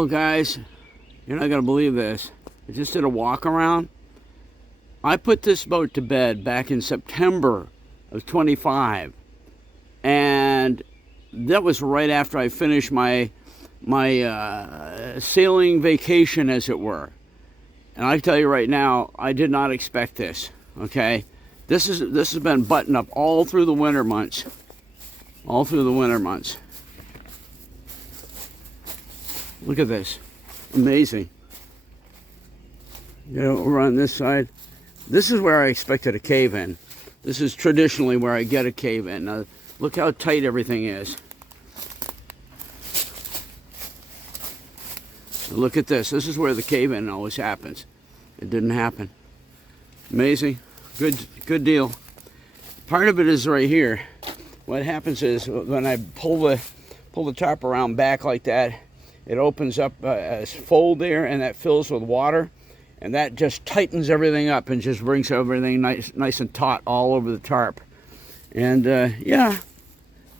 Well, guys, you're not going to believe this. I just did a walk around. I put this boat to bed back in September of 25, and that was right after I finished my sailing vacation, as it were. And I tell you right now, I did not expect this. Okay, this has been buttoned up all through the winter months. All through the winter months. Look at this, amazing. You know, over on this side, this is where I expected a cave in. This is traditionally where I get a cave in. Now, look how tight everything is. Look at this. This is where the cave in always happens. It didn't happen. Amazing. Good deal. Part of it is right here. What happens is when I pull the top around back like that, it opens up a fold there, and that fills with water, and that just tightens everything up and just brings everything nice and taut all over the tarp. And yeah,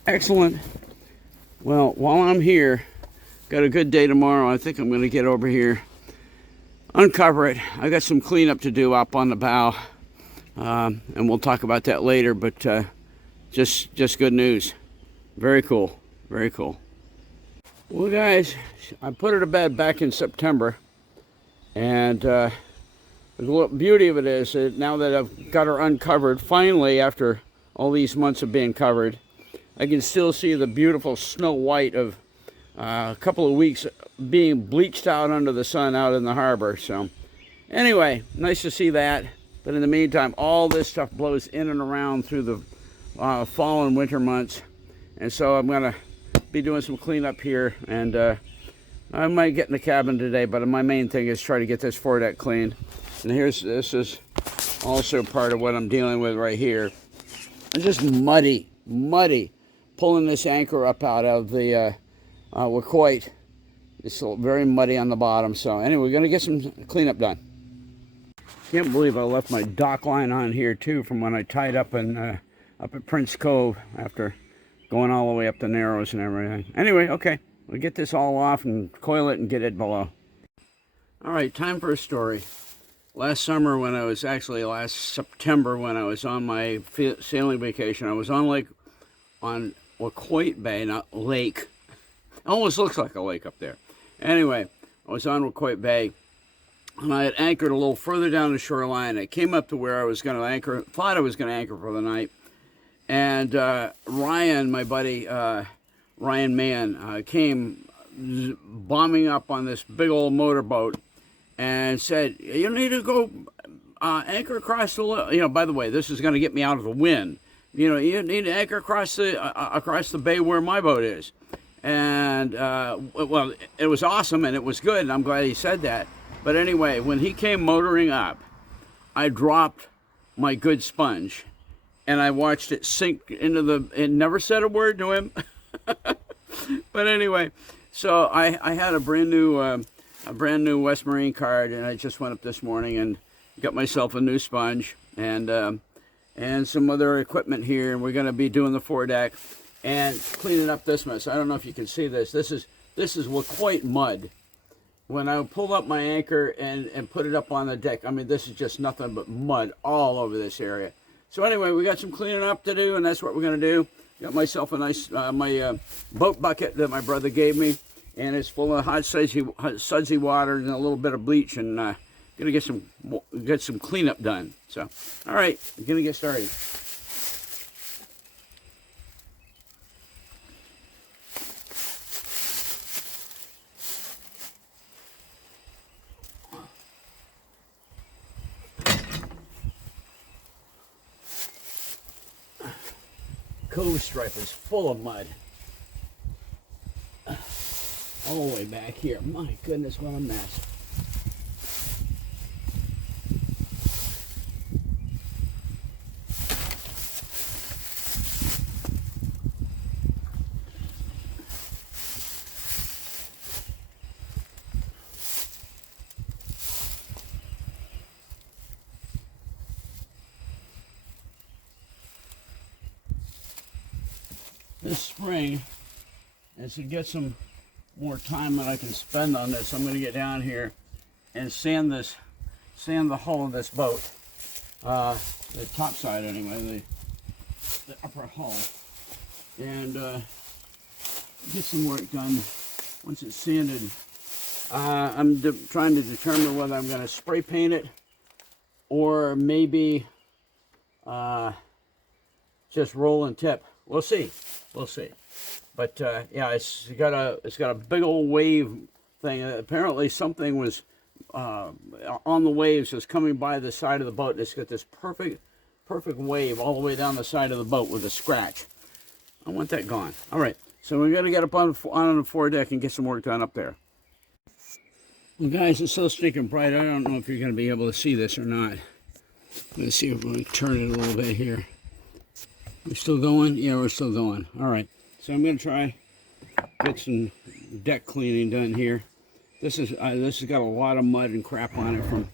excellent. Well, while I'm here, got a good day tomorrow. I think I'm going to get over here, uncover it. I got some cleanup to do up on the bow, and we'll talk about that later. But just good news. Very cool. Very cool. Well, guys, I put her to bed back in September, and the beauty of it is that now that I've got her uncovered, finally, after all these months of being covered, I can still see the beautiful snow white of a couple of weeks being bleached out under the sun out in the harbor. So anyway, nice to see that. But in the meantime, all this stuff blows in and around through the fall and winter months, and so I'm going to be doing some cleanup here, and I might get in the cabin today, but my main thing is try to get this foredeck cleaned. And this is also part of what I'm dealing with right here. It's just muddy, pulling this anchor up out of the Waquoit. It's very muddy on the bottom. So anyway, we're gonna get some cleanup done. Can't believe I left my dock line on here too from when I tied up up at Prince Cove after going all the way up the Narrows and everything. Anyway, okay, we'll get this all off and coil it and get it below. All right, time for a story. Last September when I was on my sailing vacation, I was on Waquoit Bay, not lake. It almost looks like a lake up there. Anyway, I was on Waquoit Bay, and I had anchored a little further down the shoreline. I came up to where I was going to anchor, thought I was going to anchor for the night. And Ryan, my buddy, Ryan Mann, came bombing up on this big old motorboat and said, you need to go anchor across the, by the way, this is going to get me out of the wind. You need to anchor across the bay where my boat is. And, well, it was awesome and it was good, and I'm glad he said that. But anyway, when he came motoring up, I dropped my good sponge. And I watched it sink into and never said a word to him. But anyway, so I had a brand new West Marine card, and I just went up this morning and got myself a new sponge and some other equipment here, and we're going to be doing the foredeck and cleaning up this mess. I don't know if you can see this. This is Waquoit mud. When I pulled up my anchor and put it up on the deck, I mean, this is just nothing but mud all over this area. So anyway, we got some cleaning up to do, and that's what we're going to do. Got myself a nice, my boat bucket that my brother gave me, and it's full of hot sudsy water and a little bit of bleach, and going to get some cleanup done. So, all right, we're going to get started. Cove stripe is full of mud. All the way back here. My goodness, what a mess. This spring, as it gets some more time that I can spend on this, I'm going to get down here and sand the hull of this boat, the top side anyway, the upper hull, and get some work done once it's sanded. I'm trying to determine whether I'm going to spray paint it or maybe just roll and tip. We'll see. We'll see. But yeah, it's got a big old wave thing. Apparently something was on the waves, was coming by the side of the boat. It's got this perfect wave all the way down the side of the boat with a scratch. I want that gone. All right, so we're gonna get up on the foredeck and get some work done up there. Well, guys, it's so stinking bright. I don't know if you're gonna be able to see this or not. Let's see if we can turn it a little bit here. We're still going? Yeah, we're still going. All right, so I'm gonna try get some deck cleaning done here. This has got a lot of mud and crap on it from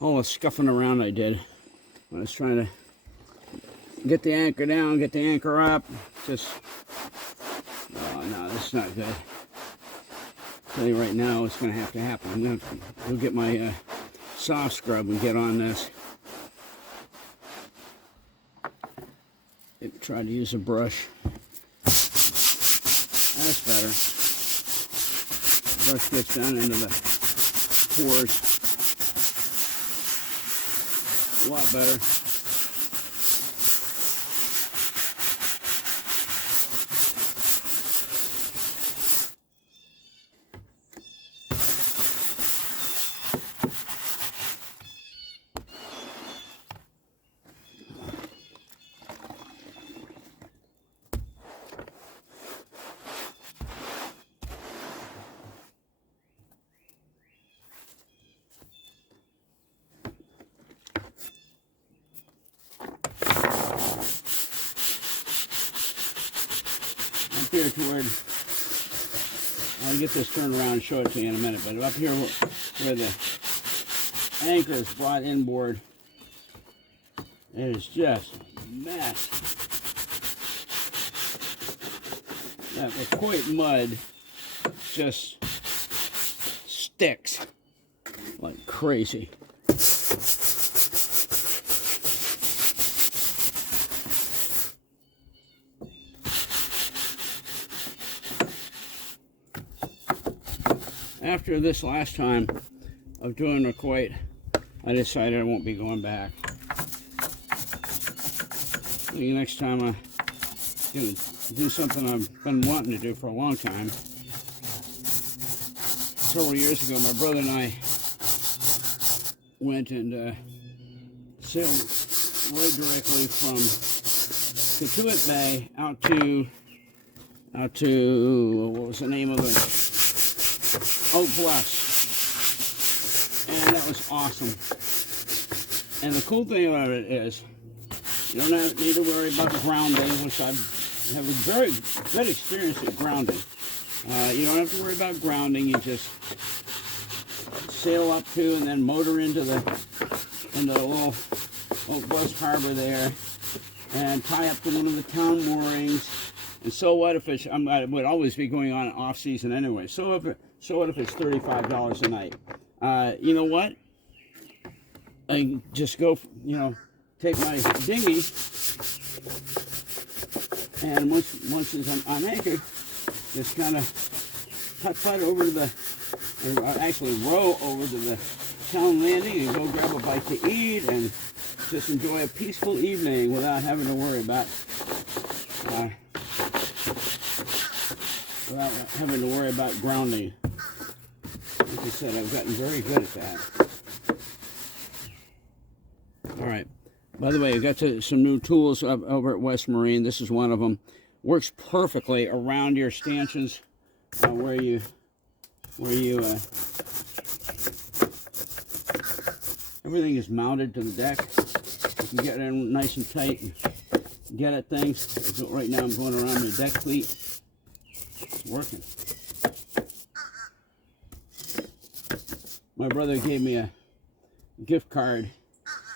all the scuffing around I did. I was trying to get the anchor down, get the anchor up. Just, oh no, this is not good. I'll tell you right now, it's going to have to happen. I'm going to go get my soft scrub and get on this. Try to use a brush. That's better. The brush gets down into the pores. A lot better. Here toward, I'll get this turned around and show it to you in a minute, but up here where the anchor is brought inboard, it is just a mess. That Waquoit mud just sticks like crazy. After this last time of doing Waquoit, I decided I won't be going back. The next time I'm going to do something I've been wanting to do for a long time. Several years ago, my brother and I went and sailed right directly from Waquoit Bay out to what was the name of it? Oak Bluffs, and that was awesome. And the cool thing about it is you don't need to worry about grounding, which I have a very good experience at grounding. You don't have to worry about grounding. You just sail up to and then motor into the little Oak Bluffs harbor there, and tie up to one of the town moorings. And so what if it's, I would always be going on off season anyway. So what if it's $35 a night? You know what? I just go, take my dinghy, and once it's on anchor, just kind of putt over to the, or actually row over to the town landing and go grab a bite to eat and just enjoy a peaceful evening without having to worry about grounding. Like I said, I've gotten very good at that. All right. By the way, I got some new tools over at West Marine. This is one of them. Works perfectly around your stanchions, where you everything is mounted to the deck. You can get it in nice and tight and get at things. Right now I'm going around the deck cleat. It's working. My brother gave me a gift card.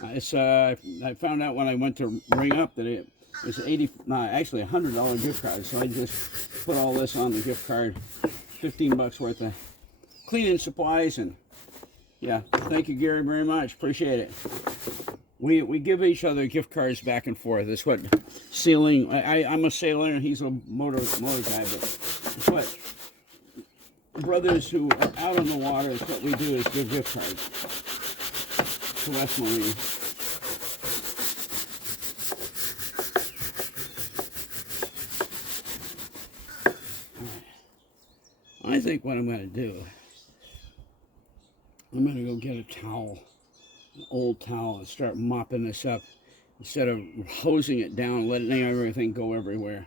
I found out when I went to ring up that it was actually $100 gift card. So I just put all this on the gift card 15 bucks worth of cleaning supplies. And yeah, thank you, Gary, very much. Appreciate it. We give each other gift cards back and forth. That's what sailing. I'm a sailor and he's a motor guy, but it's what brothers who are out on the water, it's what we do is give gift cards. So that's what we. I think what I'm going to do, I'm going to go get a towel, an old towel, and start mopping this up instead of hosing it down, letting everything go everywhere.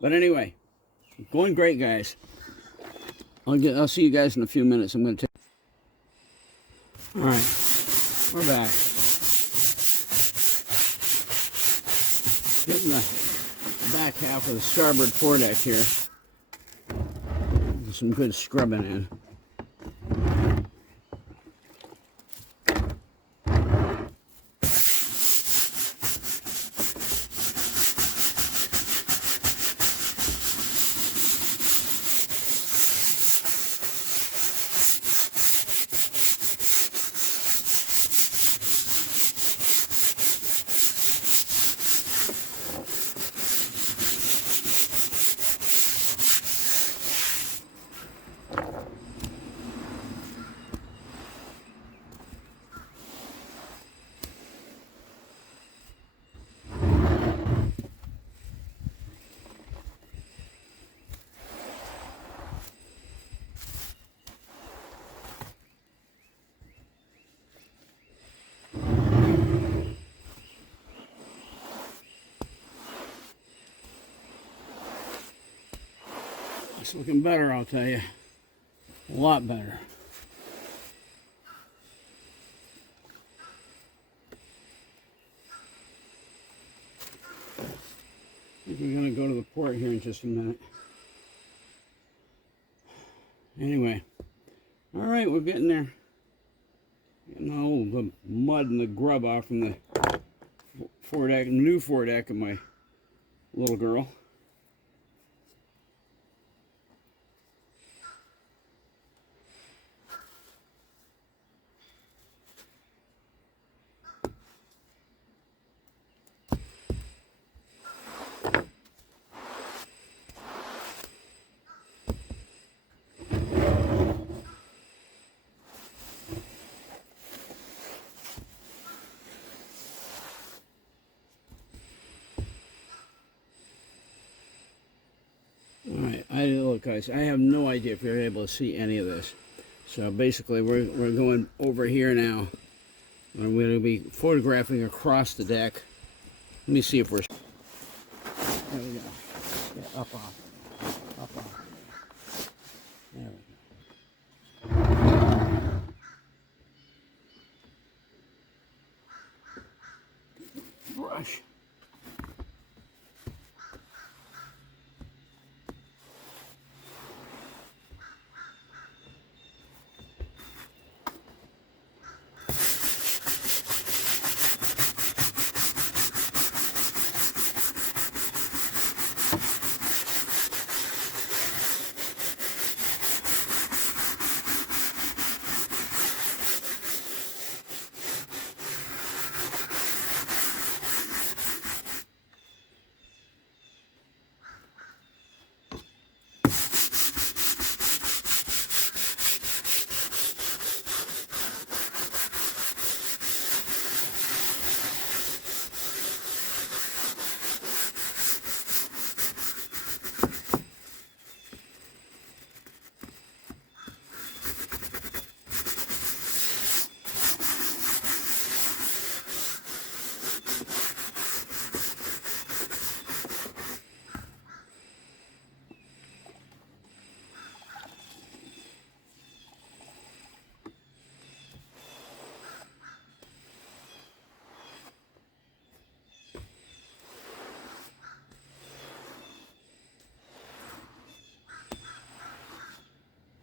But anyway, going great, guys. I'll see you guys in a few minutes. I'm going to take. All right, we're back. Getting the back half of the starboard foredeck here. Some good scrubbing in. It's looking better, I'll tell you. A lot better. I think we're going to go to the port here in just a minute. Anyway, all right, we're getting there. Getting all the mud and the grub off from the foredeck, new foredeck of my little girl. Alright, look guys, I have no idea if you're able to see any of this. So basically we're going over here now. I'm going to be photographing across the deck. Let me see if we're... There we go. Yeah, up off. Up off. There we go. Brush.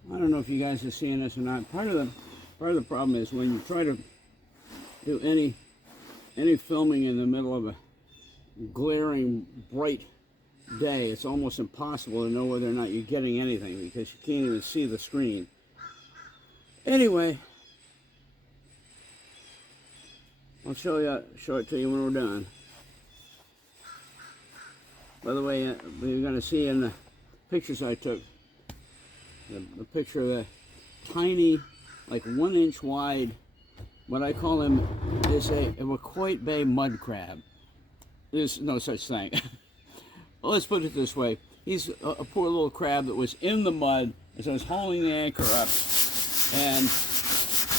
I don't know if you guys are seeing this or not. Part of the problem is when you try to do any filming in the middle of a glaring bright day, it's almost impossible to know whether or not you're getting anything because you can't even see the screen. Anyway, I'll show it to you when we're done. By the way, you're going to see in the pictures I took, the picture of the tiny, like 1 inch wide, what I call him is a Waquoit Bay mud crab. There's no such thing. Well, let's put it this way. He's a poor little crab that was in the mud as I was hauling the anchor up. And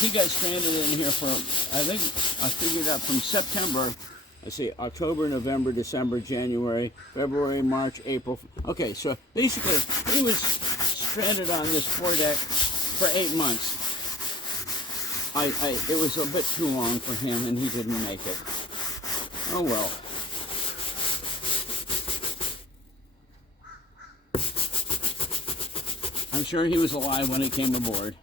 he got stranded in here for, I figured out from September, let's see, October, November, December, January, February, March, April. Okay, so basically he was stranded on this foredeck for 8 months. It was a bit too long for him and he didn't make it. Oh well. I'm sure he was alive when he came aboard.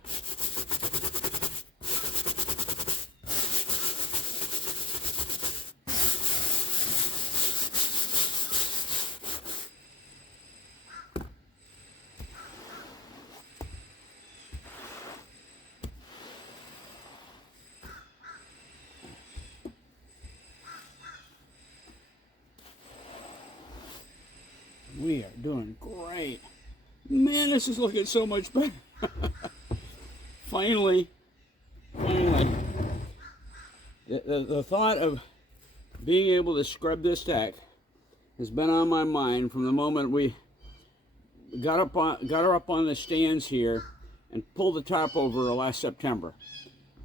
We are doing great. Man, this is looking so much better. Finally. The thought of being able to scrub this deck has been on my mind from the moment we got her up on the stands here and pulled the top over her last September.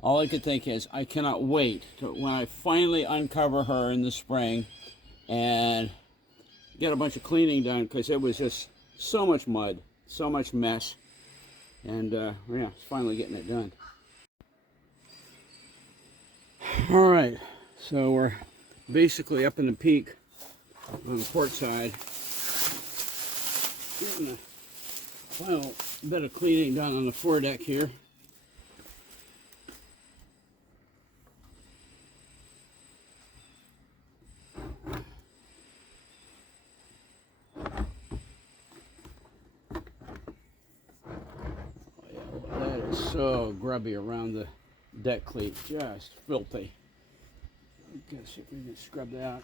All I could think is, I cannot wait to when I finally uncover her in the spring and get a bunch of cleaning done, because it was just so much mud, so much mess, and yeah, it's finally getting it done. All right, so we're basically up in the peak on the port side, getting a final bit of cleaning done on the foredeck here. So grubby around the deck cleat, just filthy. Let's see if we can scrub that out.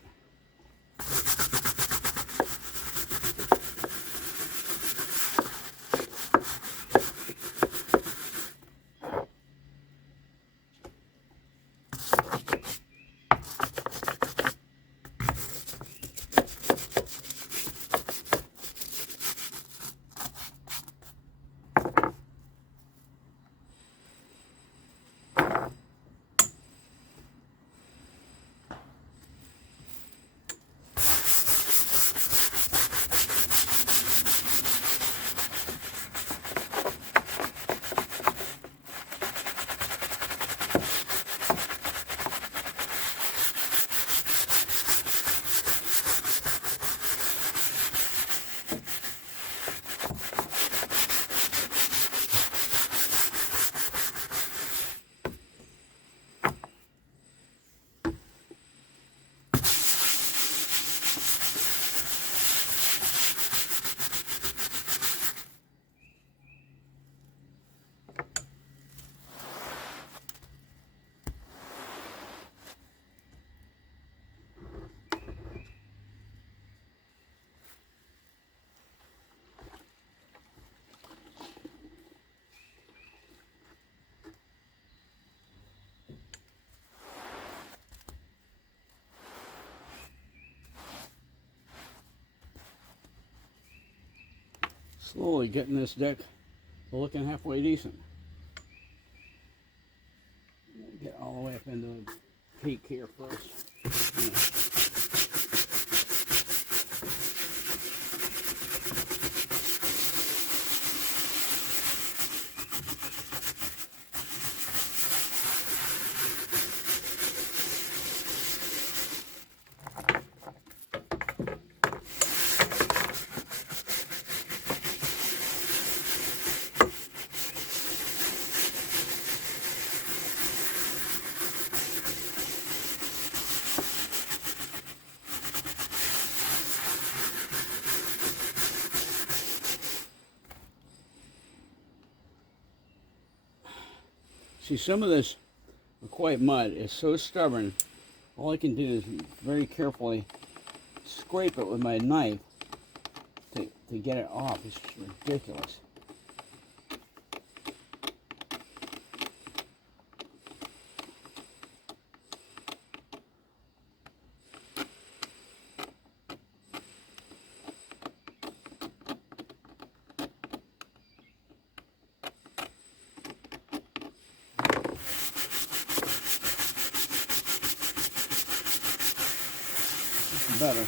Slowly getting this deck looking halfway decent. Get all the way up into the peak here first. See, some of this Waquoit mud is so stubborn, all I can do is very carefully scrape it with my knife to get it off. It's ridiculous. Better.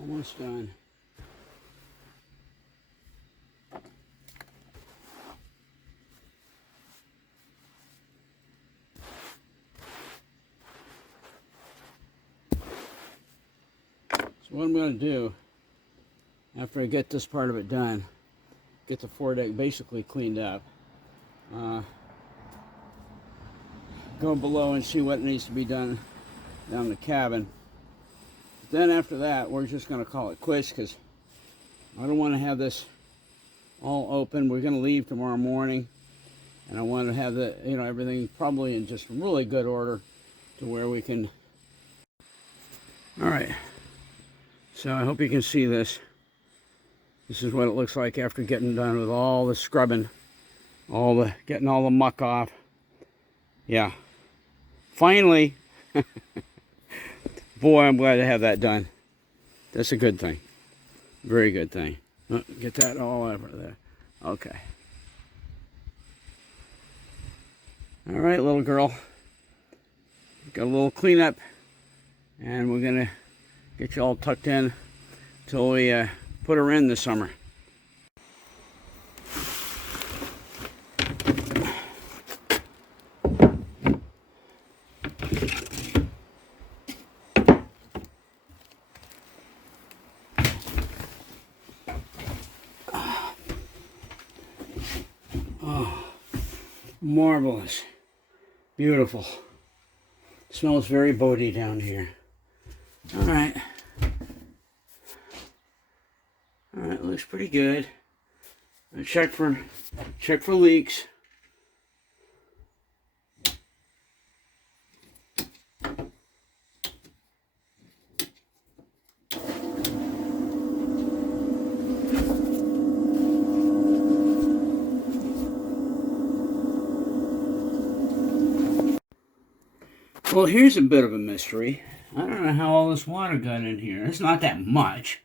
Almost done. So what I'm going to do, after I get this part of it done, get the foredeck basically cleaned up, go below and see what needs to be done down the cabin. Then after that, we're just going to call it quits because I don't want to have this all open. We're going to leave tomorrow morning, and I want to have the, you know, everything probably in just really good order to where we can. All right. So I hope you can see this. This is what it looks like after getting done with all the scrubbing, getting all the muck off. Yeah. Finally. Boy, I'm glad to have that done. That's a good thing. Very good thing. Get that all over there. Okay. All right, little girl. Got a little cleanup, and we're going to get you all tucked in until we put her in this summer. Oh, marvelous. Beautiful. Smells very boaty down here. All right. All right, looks pretty good. I'll check for leaks. Well, here's a bit of a mystery. I don't know how all this water got in here. It's not that much,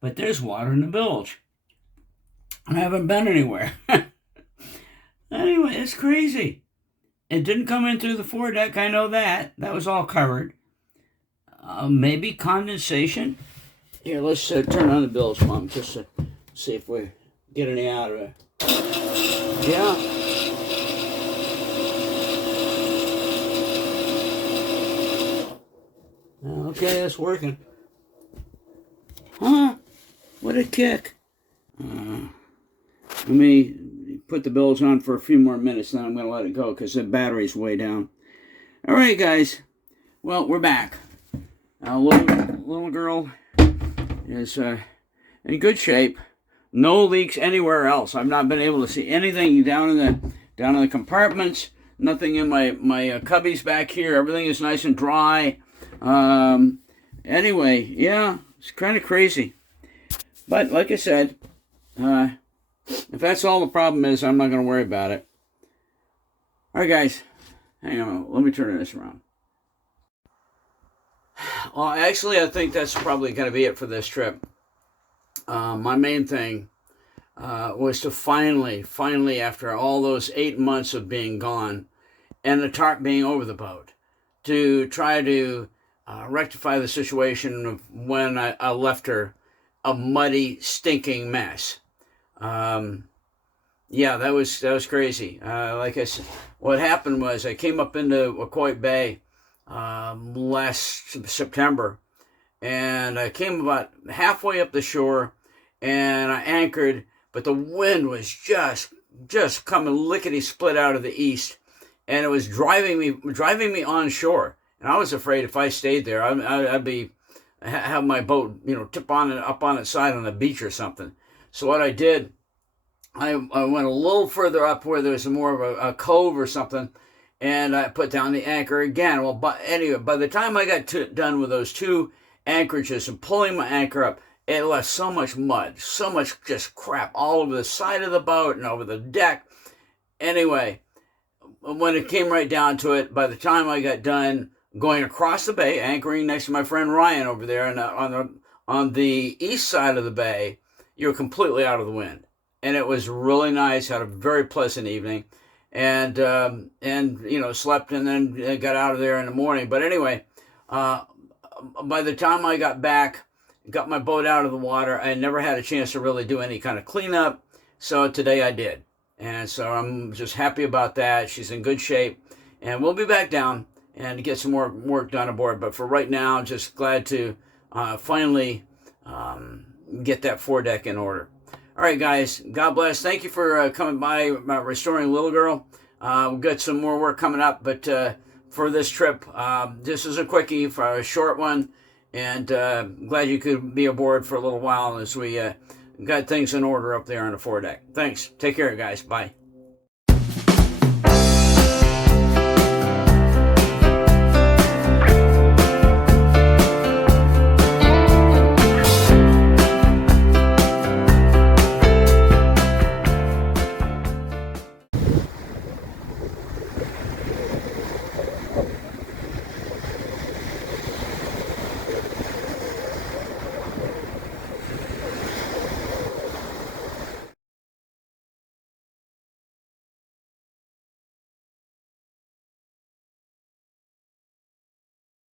but there's water in the bilge. I haven't been anywhere. Anyway, it's crazy. It didn't come in through the foredeck, I know that. That was all covered. Maybe condensation. Here, let's turn on the bilge pump just to see if we get any out of it. Yeah. Okay, it's working. Huh? What a kick. Let me put the bilge on for a few more minutes, then I'm going to let it go because the battery's way down. All right, guys. Well, we're back. Little girl is in good shape. No leaks anywhere else. I've not been able to see anything down in the compartments. Nothing in my cubbies back here. Everything is nice and dry. Anyway, yeah, it's kind of crazy. But like I said, if that's all the problem is, I'm not going to worry about it. All right, guys. Hang on, let me turn this around. Well, actually, I think that's probably going to be it for this trip. My main thing was to finally, after all those 8 months of being gone and the tarp being over the boat, to try to rectify the situation of when I left her a muddy, stinking mess. Um, yeah, that was crazy. Like I said, what happened was I came up into Waquoit Bay last September, and I came about halfway up the shore, and I anchored, but the wind was just coming lickety split out of the east, and it was driving me onshore. And I was afraid if I stayed there, I'd be have my boat, tip on it up on its side on the beach or something. So what I did, I went a little further up where there was more of a cove or something, and I put down the anchor again. Well, but anyway, by the time I got done with those two anchorages and pulling my anchor up, it left so much mud, so much just crap all over the side of the boat and over the deck. Anyway, when it came right down to it, by the time I got done going across the bay, anchoring next to my friend Ryan over there, and on the east side of the bay, you're completely out of the wind, and it was really nice. Had a very pleasant evening, and slept and then got out of there in the morning. But anyway, uh, by the time I got back, got my boat out of the water, I never had a chance to really do any kind of cleanup. So today I did. And so I'm just happy about that. She's in good shape. And we'll be back down and get some more work done aboard. But for right now, just glad to finally get that foredeck in order. All right, guys. God bless. Thank you for coming by, Restoring Little Girl. We've got some more work coming up. But for this trip, this is a quickie for a short one. And glad you could be aboard for a little while as we got things in order up there on the foredeck. Thanks. Take care, guys. Bye.